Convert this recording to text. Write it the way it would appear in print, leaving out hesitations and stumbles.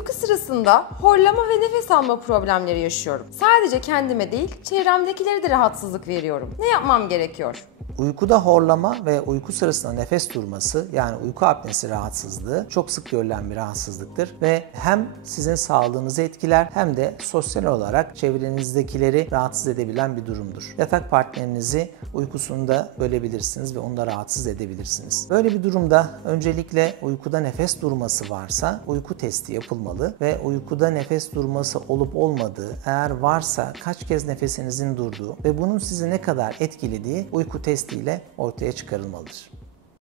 Uyku sırasında horlama ve nefes alma problemleri yaşıyorum. Sadece kendime değil, çevremdekilere de rahatsızlık veriyorum. Ne yapmam gerekiyor? Uykuda horlama ve uyku sırasında nefes durması, yani uyku apnesi rahatsızlığı çok sık görülen bir rahatsızlıktır ve hem sizin sağlığınızı etkiler hem de sosyal olarak çevrenizdekileri rahatsız edebilen bir durumdur. Yatak partnerinizi uykusunda bölebilirsiniz ve onu da rahatsız edebilirsiniz. Böyle bir durumda öncelikle uykuda nefes durması varsa uyku testi yapılmalı ve uykuda nefes durması olup olmadığı, eğer varsa kaç kez nefesinizin durduğu ve bunun sizi ne kadar etkilediği uyku testi ile ortaya çıkarılmalıdır.